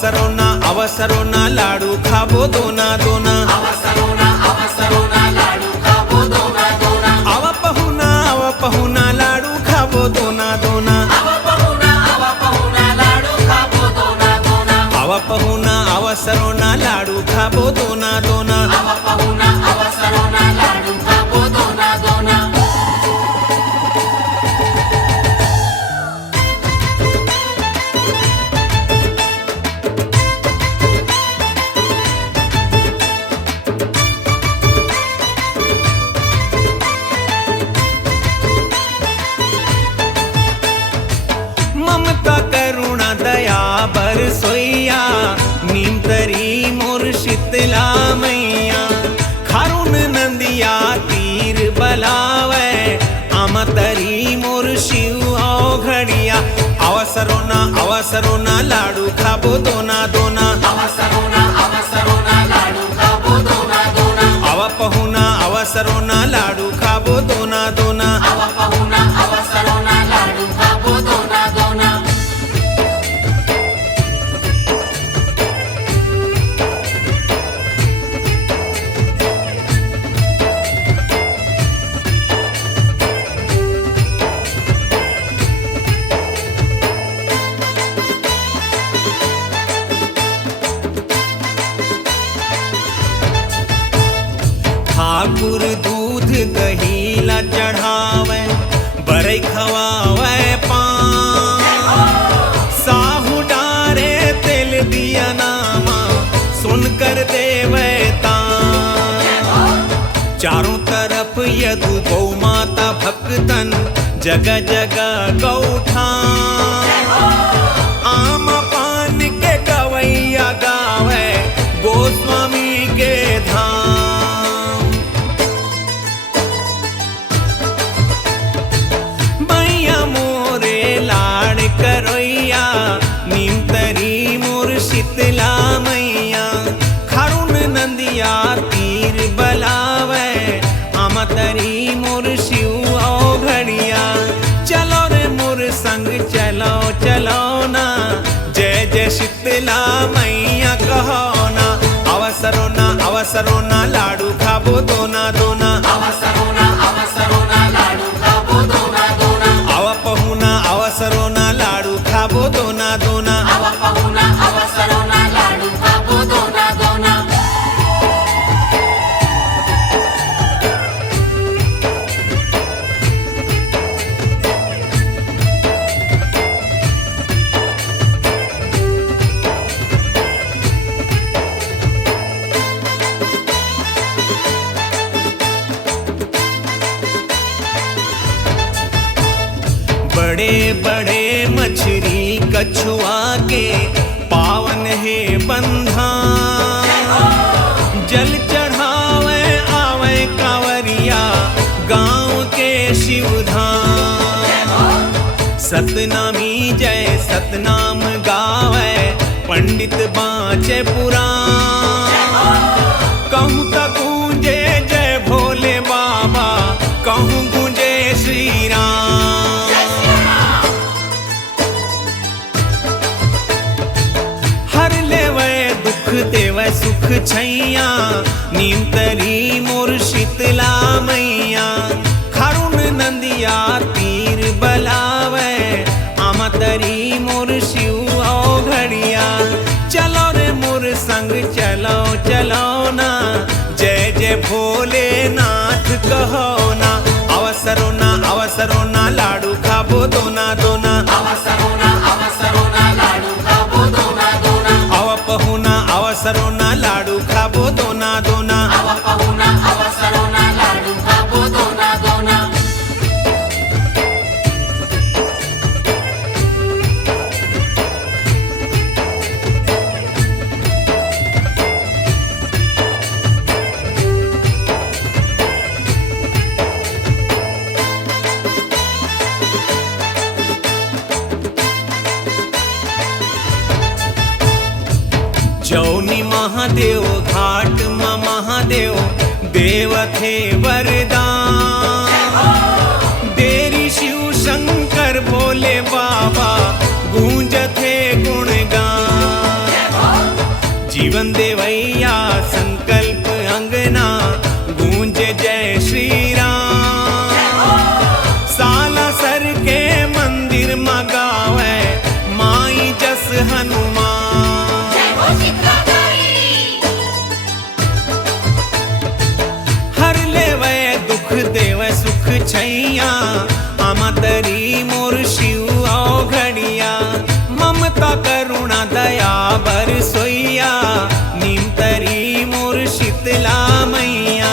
अवसरोना लाडू खाबो दोना दोना अवसरोना लाडू खाबो दोना दोना आवा पहुना लाडू खाबो दोना दोना आवा पहुना लाडू खाबो दोना दोना आवा पहुना अवसरोना लाडू खाबो दोना दोना आवा पहुना अवसरोना लाडू खाबो दोना दोना ममता करुणा दया बरसोइया नीमतरी मोर शीतला मैया खारुन नंदिया तीर बलावे आमतरी मोर शिव घड़िया अवसरोना लाडू खाबो दोना दोना अवसरोना लाडू खाबो दोना दोना आवा पहुना अवसरोना लाडू खाबो दोना दोना आवा पहुना अवसरोना लाडू खाबो दोना दोना ठाकुर दूध दहीला चढ़ावे बरई खवावे पान साहू डारे तेल दिया नामा सुनकर देवे तान चारों तरफ यदु गौ माता भक्तन जगह जगह गौठान आम पान के गवैया गावे गोस्वामी के धाम मैया मोरे लाड़ करोइया नीमतरी मोर शीतला मैया खारुन नंदिया तीर बलावे आमतरी मोर शिव घड़िया चलो रे मोर संग चलो ना जय जय शीतला मैया कहो ना अवसरोना लाडू खाबो दोना दोना अवसरोना लाडू खाबो दोना दोना आवा पहुना अवसरोना लाडू खाबो दोना दोना आवा पहुना अवसरोना लाडू खाबो दोना दोना बड़े बड़े मछली कछुआ के पावन है बंधान जल चढ़ावे आवे कांवरिया गांव के शिवधाम सतनामी जय सतनाम गावे पंडित बाँचे पुराण कहूँ तक गूंजे जय भोले बाबा कहूँ गूंजे श्री राम हर लेवे दुख देवे सुख छैया नीमतरी मोर शीतला मैया खारुन नंदिया तीर बलावे आमतरी मोर शिव घड़िया चलो रे मोर संग चलो ना जय जय भोलेनाथ कहो ना अवसरोना लाडू खाबो दोना दोना अवसरोना लाडू खाबो दोना दोना आवा पहुना अवसरोना लाडू खाबो दोना दोना आवा पहुना अवसरोना लाडू खाबो दोना दोना जौनी महादेव घाट में महादेव देव थे वरदान देरी शिव शंकर भोले बाबा गूंज थे गुणगान जीवन देवैया संकल्प अंगना गूंजे जय श्री राम। साला सर के मंदिर मगावे माई जस हनुमान। जय हो शीतला ताई। हर लेवे दुख देवे सुख छैया आमा तरी मोर शिव आओ घड़िया। ममता करुणा दया बरसोइया नीम तरी मोर शीतला मैया।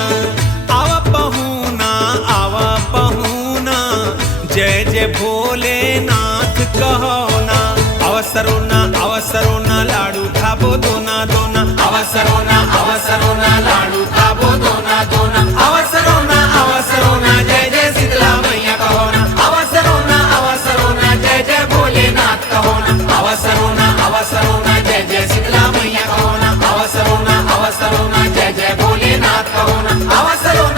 आवा पहुना जय जय भोलेनाथ कहो ना। अवसरो ना लाडू खाबो दोना दोना। अवसरो ना लाडू खाबो दोना दोना। अवसरो ना जय जय शीतला मैया कहो ना। अवसरो ना जय जय भोलेनाथ कहो ना। अवसरो ना जय जय शीतला मैया कहो ना। अवसरो ना जय जय भोलेनाथ कहो ना। अवसरो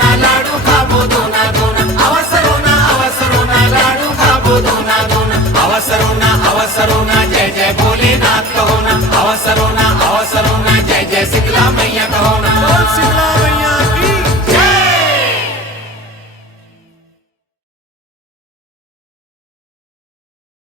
ना लाडू खाबो दोना दोना। अवसरो ना लाडू खाबो दोना दोना। अवसरो ना जय जय